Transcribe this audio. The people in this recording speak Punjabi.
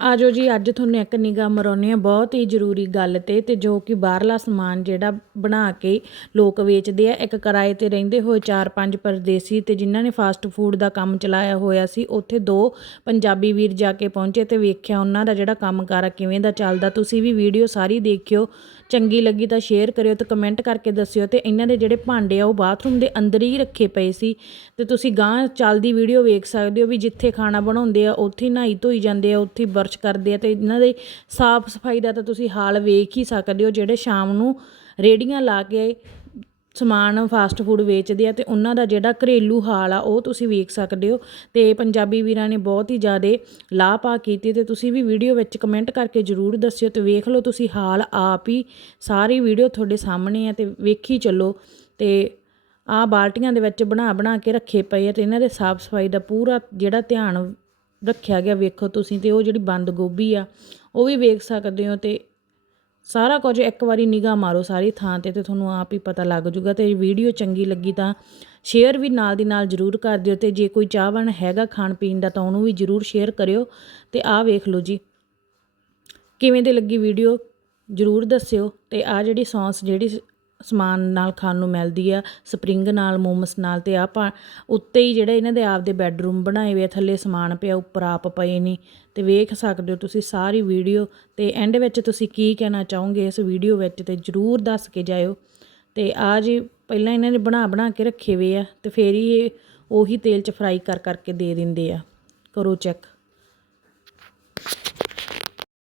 ਆਜੋ ਜੀ, ਅੱਜ ਤੁਹਾਨੂੰ ਇੱਕ ਨਿਗਾਹ ਮਰਾਉਂਦੇ ਹਾਂ। ਬਹੁਤ ਹੀ ਜ਼ਰੂਰੀ ਗੱਲ ਤੇ ਤੇ ਜੋ ਕਿ ਬਾਹਰਲਾ ਸਮਾਨ ਜਿਹੜਾ ਬਣਾ ਕੇ ਲੋਕ ਵੇਚਦੇ ਆ, ਇੱਕ ਕਿਰਾਏ ਤੇ ਰਹਿੰਦੇ ਹੋਏ ਚਾਰ ਪੰਜ ਪਰਦੇਸੀ ਤੇ ਜਿਨ੍ਹਾਂ ਨੇ ਫਾਸਟ ਫੂਡ ਦਾ ਕੰਮ ਚਲਾਇਆ ਹੋਇਆ ਸੀ, ਉੱਥੇ ਦੋ ਪੰਜਾਬੀ ਵੀਰ ਜਾ ਕੇ ਪਹੁੰਚੇ ਤੇ ਵੇਖਿਆ ਉਹਨਾਂ ਦਾ ਜਿਹੜਾ ਕੰਮਕਾਰ ਆ ਕਿਵੇਂ ਦਾ ਚੱਲਦਾ। ਤੁਸੀਂ ਵੀ ਵੀਡੀਓ ਸਾਰੀ ਦੇਖਿਓ, ਚੰਗੀ ਲੱਗੀ ਤਾਂ ਸ਼ੇਅਰ ਕਰਿਓ ਤੇ ਕਮੈਂਟ ਕਰਕੇ ਦੱਸਿਓ ਤੇ ਇਹਨਾਂ ਦੇ ਜਿਹੜੇ ਭਾਂਡੇ ਆ, ਉਹ ਬਾਥਰੂਮ ਦੇ ਅੰਦਰ ਹੀ ਰੱਖੇ ਪਏ ਸੀ। ਤੇ ਤੁਸੀਂ ਗਾਂ ਚੱਲਦੀ ਵੀਡੀਓ ਵੇਖ ਸਕਦੇ ਹੋ ਵੀ ਜਿੱਥੇ ਖਾਣਾ ਬਣਾਉਂਦੇ ਆ, ਉੱਥੇ ਨਹਾਈ ਧੋਈ ਜਾਂਦੇ ਆ, ਉੱਥੇ ਬਰ ਬਰਸ਼ ਕਰਦੇ ਆ ਤੇ ਇਹਨਾਂ ਦੇ ਸਾਫ਼ ਸਫ਼ਾਈ ਦਾ ਤਾਂ ਤੁਸੀਂ ਹਾਲ ਵੇਖ ਹੀ ਸਕਦੇ ਹੋ, ਜਿਹੜੇ ਸ਼ਾਮ ਨੂੰ ਰੇੜੀਆਂ ਲਾ ਕੇ ਸਮਾਨ ਫਾਸਟ ਫੂਡ ਵੇਚਦੇ ਆ ਤੇ ਉਹਨਾਂ ਦਾ ਜਿਹੜਾ ਘਰੇਲੂ ਹਾਲ ਆ, ਉਹ ਤੁਸੀਂ ਵੇਖ ਸਕਦੇ ਹੋ ਤੇ ਪੰਜਾਬੀ ਵੀਰਾਂ ਨੇ ਬਹੁਤ ਹੀ ਜ਼ਿਆਦਾ ਲਾਪਾ ਕੀਤੀ ਤੇ ਤੁਸੀਂ ਵੀ ਵੀਡੀਓ ਵਿੱਚ ਕਮੈਂਟ ਕਰਕੇ ਜਰੂਰ ਦੱਸਿਓ ਤੇ ਵੇਖ ਲਓ ਤੁਸੀਂ ਹਾਲ ਆਪ ਹੀ, ਸਾਰੀ ਵੀਡੀਓ ਤੁਹਾਡੇ ਸਾਹਮਣੇ ਆ ਤੇ ਵੇਖੀ ਚੱਲੋ ਤੇ ਆ ਬਾਲਟੀਆਂ ਦੇ ਵਿੱਚ ਬਣਾ ਬਣਾ ਕੇ ਰੱਖੇ ਪਏ ਆ ਤੇ ਇਹਨਾਂ ਦੇ ਸਾਫ਼ ਸਫ਼ਾਈ ਦਾ ਪੂਰਾ ਜਿਹੜਾ ਧਿਆਨ ਰੱਖਿਆ ਗਿਆ, ਵੇਖੋ ਤੁਸੀਂ ਤੇ ਉਹ ਜਿਹੜੀ ਬੰਦ ਗੋਭੀ ਆ, ਉਹ ਵੀ ਵੇਖ ਸਕਦੇ ਹੋ ਤੇ ਸਾਰਾ ਕੁਝ ਇੱਕ ਵਾਰੀ ਨਿਗਾਹ ਮਾਰੋ ਸਾਰੀ ਥਾਂ ਤੇ ਤੇ ਤੁਹਾਨੂੰ ਆਪ ਹੀ ਪਤਾ ਲੱਗ ਜੂਗਾ ਤੇ ਵੀਡੀਓ ਚੰਗੀ ਲੱਗੀ ਤਾਂ ਸ਼ੇਅਰ ਵੀ ਨਾਲ ਦੀ ਨਾਲ ਜਰੂਰ ਕਰ ਦਿਓ ਤੇ ਜੇ ਕੋਈ ਚਾਹਵਣ ਹੈਗਾ ਖਾਣ ਪੀਣ ਦਾ ਤਾਂ ਉਹਨੂੰ ਵੀ ਜਰੂਰ ਸ਼ੇਅਰ ਕਰਿਓ ਤੇ ਆਹ ਵੇਖ ਲਓ ਜੀ। ਕਿਵੇਂ ਦੀ ਲੱਗੀ ਵੀਡੀਓ ਜਰੂਰ ਦੱਸਿਓ ਤੇ ਆ ਜਿਹੜੀ ਸੌਂਸ ਜਿਹੜੀ ਸਮਾਨ ਨਾਲ ਖਾਣ ਨੂੰ ਮਿਲਦੀ ਆ, ਸਪਰਿੰਗ ਨਾਲ, ਮੋਮਸ ਨਾਲ ਤੇ ਆਪਾਂ ਉੱਤੇ ਹੀ ਜਿਹੜੇ ਇਹਨਾਂ ਦੇ ਆਪਦੇ ਬੈੱਡਰੂਮ ਬਣਾਏ ਹੋਏ ਆ, ਥੱਲੇ ਸਮਾਨ ਪਿਆ, ਉੱਪਰ ਆਪ ਪਏ ਨੇ। ਤੇ ਵੇਖ ਸਕਦੇ ਹੋ ਤੁਸੀਂ ਸਾਰੀ ਵੀਡੀਓ। ਤੇ ਐਂਡ ਵਿੱਚ ਤੁਸੀਂ ਕੀ ਕਹਿਣਾ ਚਾਹੋਗੇ ਇਸ ਵੀਡੀਓ ਵਿੱਚ ਤੇ ਜਰੂਰ ਦੱਸ ਕੇ ਜਾਇਓ। ਤੇ ਆ ਜੀ, ਪਹਿਲਾਂ ਇਹਨਾਂ ਨੇ ਬਣਾ ਬਣਾ ਕੇ ਰੱਖੇ ਹੋਏ ਆ ਤੇ ਫੇਰ ਹੀ ਇਹ ਉਹੀ ਤੇਲ 'ਚ ਫਰਾਈ ਕਰ ਕਰਕੇ ਦੇ ਦਿੰਦੇ ਆ। ਕਰੋ ਚੈੱਕ